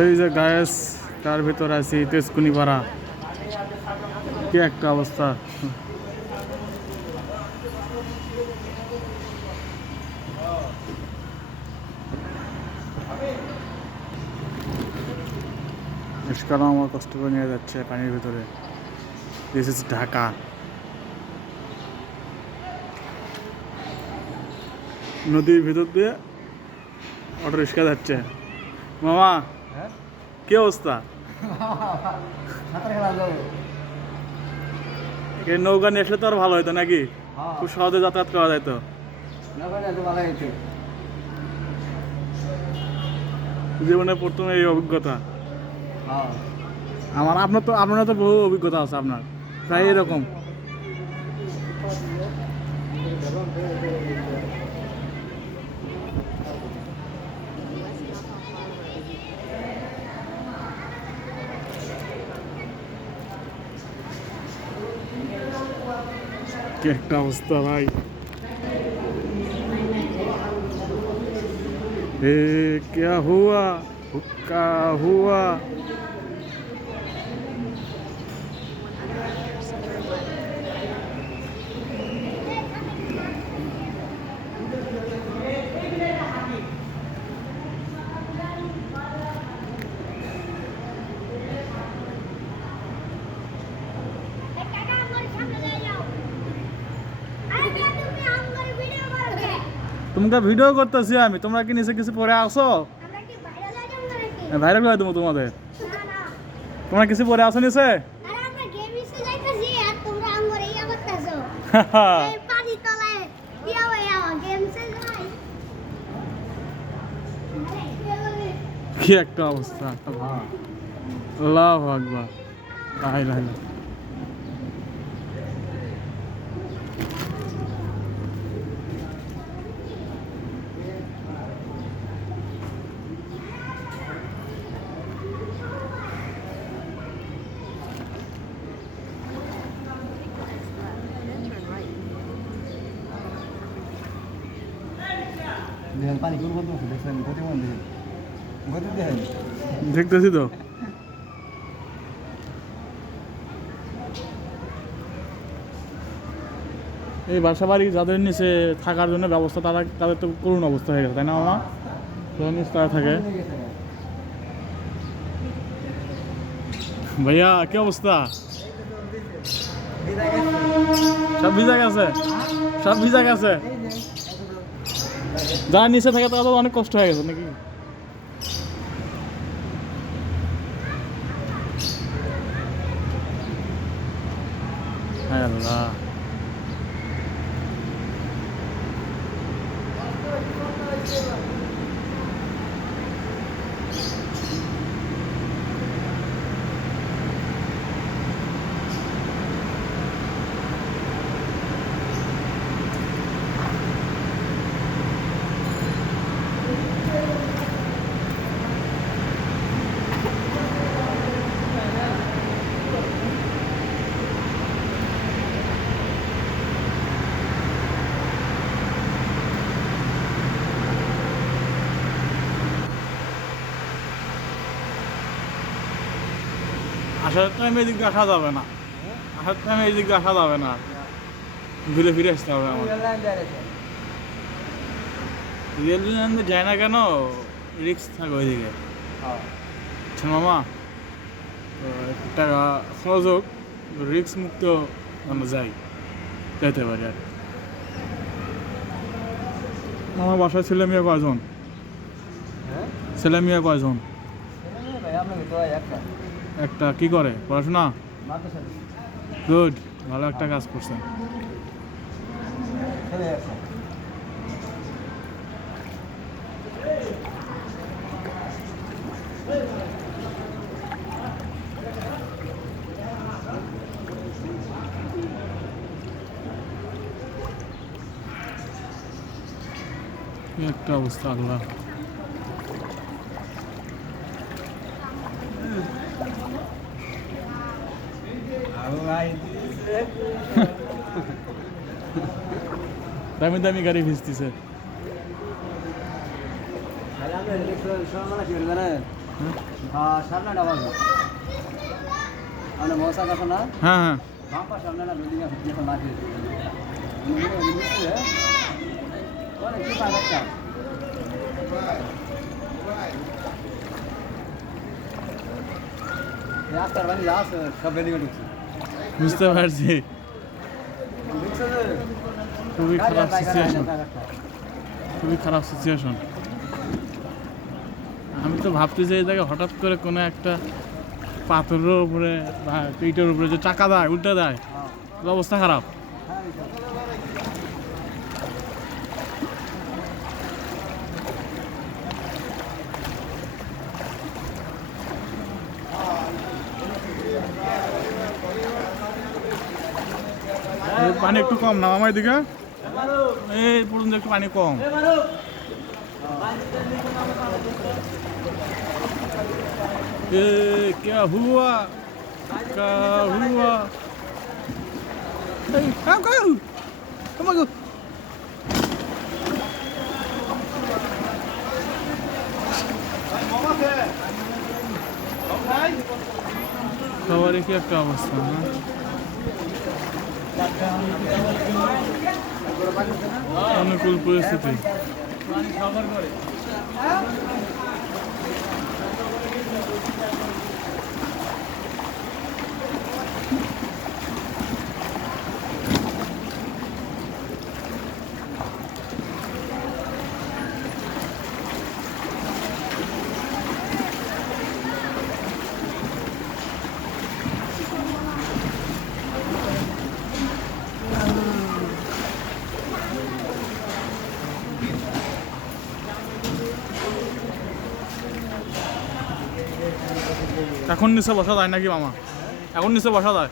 এই যে গায়েস, তার ভিতর আছি তেজকুনি পাড়া। কি একটা অবস্থা। রিস্কারা আমার কষ্ট করে নিয়ে যাচ্ছে পানির ভিতরে। This is Dhaka. নদীর ভিতর দিয়ে অটো রিক্সা যাচ্ছে। মামা হ্যাঁ? কি অবস্থা? এই নৌকা নিয়ে আসলে তো আর ভালো হতো নাকি? হ্যাঁ। খুব সহজে যাতায়াত করা করে তো জীবনে প্রথম এই অভিজ্ঞতা। হ্যাঁ। আমার আপনার তো আপনার তো বহু অভিজ্ঞতা আছে আপনার। প্রায় এরকম। কি একটা অবস্থা ভাই। এ কে হুয়া? হুক্কা হুয়া? তোমরা ভিডিও করতেছি আমি। তোমরা কি নিচে কিছু পরে আসো? ভাইরাল করে দেবো তোমাদের। তোমরা কিছু পরে আসো নিচে? ইয়া কি একটা অবস্থা। আল্লাহ আকবার। লাই দেখেন পানি কোন কত দেখছেন গতি মন দেখেন গতি দেখেন দেখতেছি তো এই বাসা বাড়ি যাদের নিচে থাকার জন্য ব্যবস্থা তারা তাদের তো করুণ অবস্থা হয়ে গেছে তাই না মামা? যাদের নিচে তারা থাকে। ভাইয়া কি অবস্থা? সব ভিজা গেছে? সব ভিজা গেছে? যারা নিচে থাকে তারা অনেক কষ্ট হয়ে গেছে নাকি? আল্লাহ। আসার টাইমে এদিক আসা যাবে না। আসার টাইমে এদিক আসা যাবে না। ঘুরে ফিরে আসতে হবে আমার। রিয়েল যায় না কেন? রিক্স থাকে ওইদিকে। আচ্ছা মামা। টাকা খরচ হোক রিক্স মুক্ত আমরা যাই। যাইতে পারি আর আমার বাসায় ছেলে মেয়ে কয়জন? হ্যাঁ? ছেলে মেয়ে কয়জন? একটা কি করে? পড়াশোনা? গুড ভালো একটা কাজ একটা একটা অবস্থা আল্লাহ। দামি দামি গাড়ি ভিজতেছে আরে আমরা ইলেকট্রন সব মানে কি জানেন হ্যাঁ সামনে না বাবা মানে মশা দেখো না হ্যাঁ হ্যাঁ বাপা সামনে না বিল্ডিং আছে এখন লাঠি অনেক কি পাগলটা রাস্তার বাড়ি যাস সব বিল্ডিংয়ে ঢুকছে বুঝতে পারছি ঢুকছে যে খুবই খারাপ সিচুয়েশন খুবই খারাপ সিচুয়েশন আমি তো ভাবতে চাই জায়গায় হঠাৎ করে কোনো একটা পাথরের উপরে বা পিঠের উপরে যে টাকা দেয়, উল্টে দেয়। অবস্থা খারাপ। পানি একটু কম না আমার দিকে। এই পড়ুন একটু পানি কম এ কে হুয়া কা হুয়া এই কাম কাম তোমাকে খাবারে কি একটা অবস্থা না অনুকূল পরিস্থিতি। এখন নিচে বসা যায় নাকি মামা এখন নিচে বসা যায়।